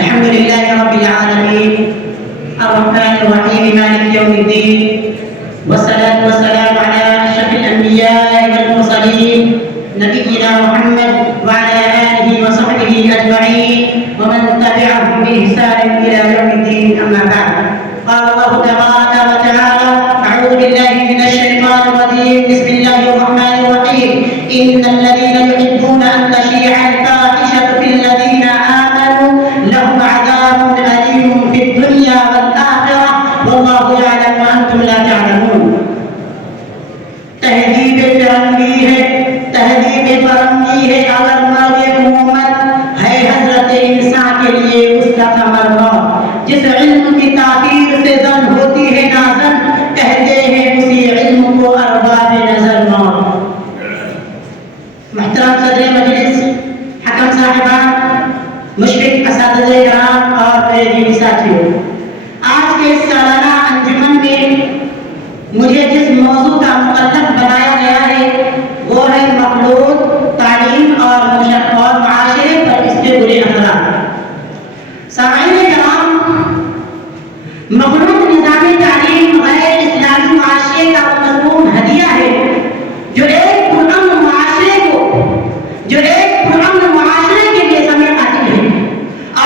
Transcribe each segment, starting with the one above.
الحمد لله رب العالمين الرحمن الرحيم مالك يوم الدين والصلاة والسلام على أشرف الأنبياء والمرسلين نبينا محمد وعلى آله وصحبه أجمعين ومن تبعهم بإحسان إلى يوم الدين أما بعد. قال الله تبارك وتعالى: أعوذ بالله من الشيطان الرجيم بسم الله الرحمن الرحيم إن الذين يحبون أن تشيع الفاحشة في الذين آمنوا لهم عذاب أليم في الدنيا والآخرة والله يعلم وأنتم لا تعلمون. تہذیب فرنگی ہے، تہذیب فرنگی ہے اگر مرد امت ہے حضرت انسان کے لیے اس کا ثمر موت. جس علم کی تاثیر سے زن ہوتی ہے نازن کہتے ہیں اسی علم کو ارباب نظر موت. محترم صدر مجلس، حکم صاحبان، مشرق اساتذہ کرام اور میرے دینی ساتھیوں، آج کے اس سالانہ انجمن میں مجھے جس موضوع کا مقدم بنایا گیا ہے وہ ہے مخلوط تعلیم اور معاشرے پر اس کے برے اثرات. سامعین کرام، مخلوط نظام تعلیم غیر اسلامی معاشرے کا مضمون ہدیہ ہے جو ایک پرامن معاشرے کے لیے سمے قاتل ہے.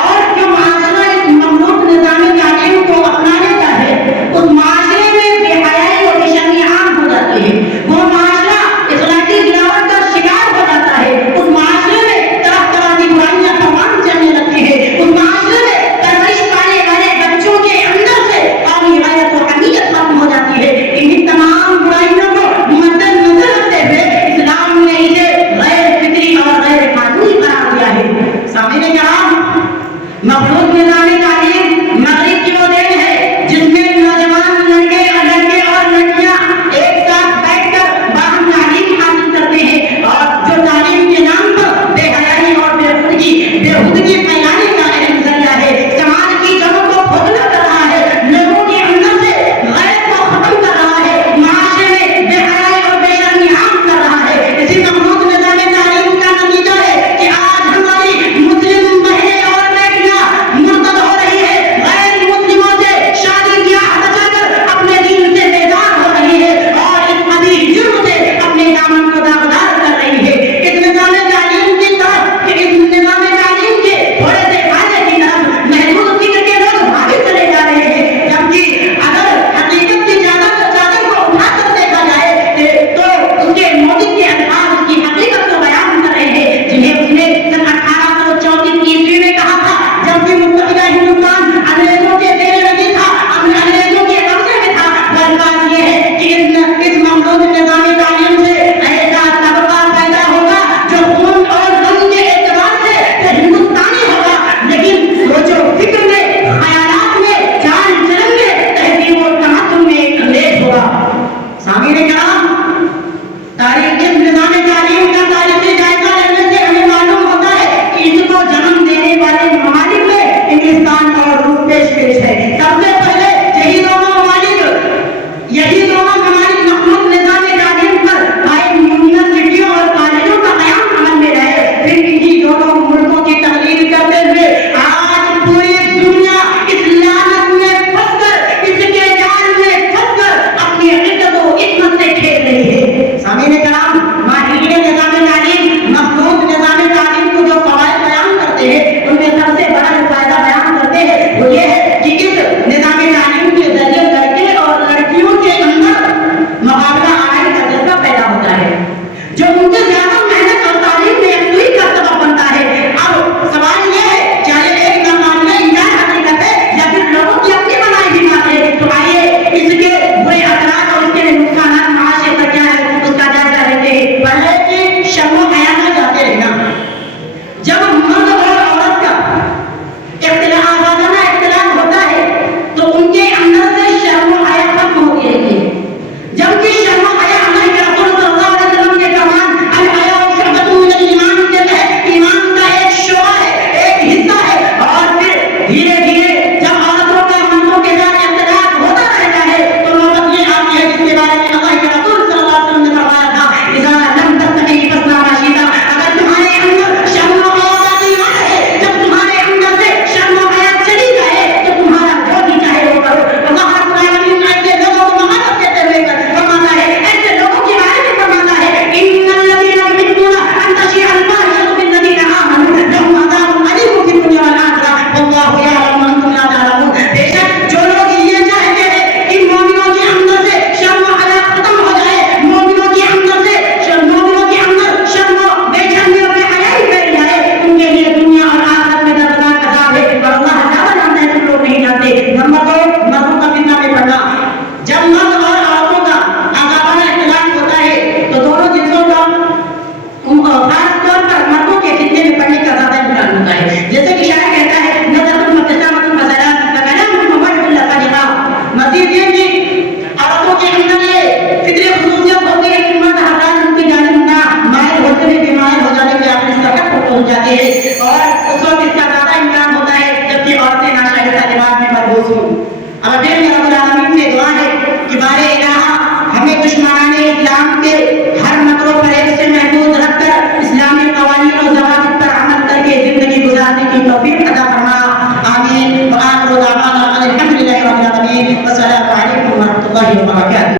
اور جو معاشرہ اس مخلوط نظام تعلیم کو اپنا لیتا ہے اس معاشرے میں بے حیائی اور بے شرمی عام ہو جاتی ہے. وہ معاشرہ اخلاقی گراوٹ کا شکار ہو جاتا ہے. اس معاشرے میں طرح طرح کی برائیاں تمام چلنے لگتی ہے. اس معاشرے میں پرورش پانے والے بچوں کے اندر سے قومی غیرت و حمیت ختم ہو جاتی ہے. انہیں تمام برائیوں کو مد نظر رکھتے ہوئے اسلام نے اسے غیر فطری اور غیر قانونی قرار دیا ہے. سامعین کرام، مخلوط نظام تعلیم